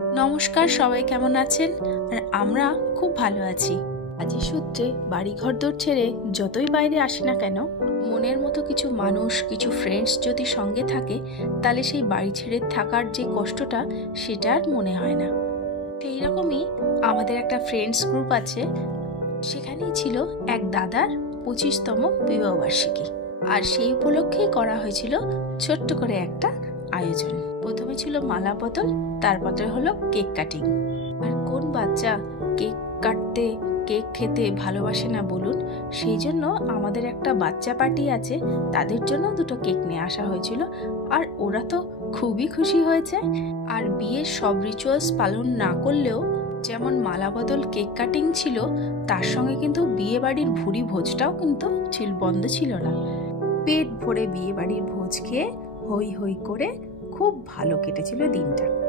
নমস্কার, সবাই কেমন আছেন? আর আমরা খুব ভালো আছি। কাজের সূত্রে বাড়িঘর দর ছেড়ে যতই বাইরে আসি না কেন, মনের মতো কিছু মানুষ, কিছু ফ্রেন্ডস যদি সঙ্গে থাকে, তাহলে সেই বাড়ি ছেড়ে থাকার যে কষ্টটা, সেটা আর মনে হয় না। সেই রকমই আমাদের একটা ফ্রেন্ডস গ্রুপ আছে। সেখানেই ছিল এক দাদার 25তম বিবাহবার্ষিকী, আর সেই উপলক্ষেই করা হয়েছিল ছোট্ট করে একটা আয়োজন। প্রথমে ছিল মালা বদল, তারপরে হলো কেক কাটিং। আর কোন বাচ্চা কেক কাটতে, কেক খেতে ভালোবাসে না বলুন? সেই জন্য আমাদের একটা বাচ্চা পার্টি আছে, তাদের জন্য দুটো কেক নিয়ে আসা হয়েছিল। আর ওরা তো খুবই খুশি হয়েছে। আর বিয়ের সব রিচুয়ালস পালন না করলেও, যেমন মালা বদল, কেক কাটিং ছিল, তার সঙ্গে কিন্তু বিয়ে বাড়ির ভুরি ভোজটাও কিন্তু বন্ধ ছিল না। পেট ভরে বিয়ে বাড়ির ভোজ খেয়ে হই হই করে খুব ভালো কেটেছিল দিনটা।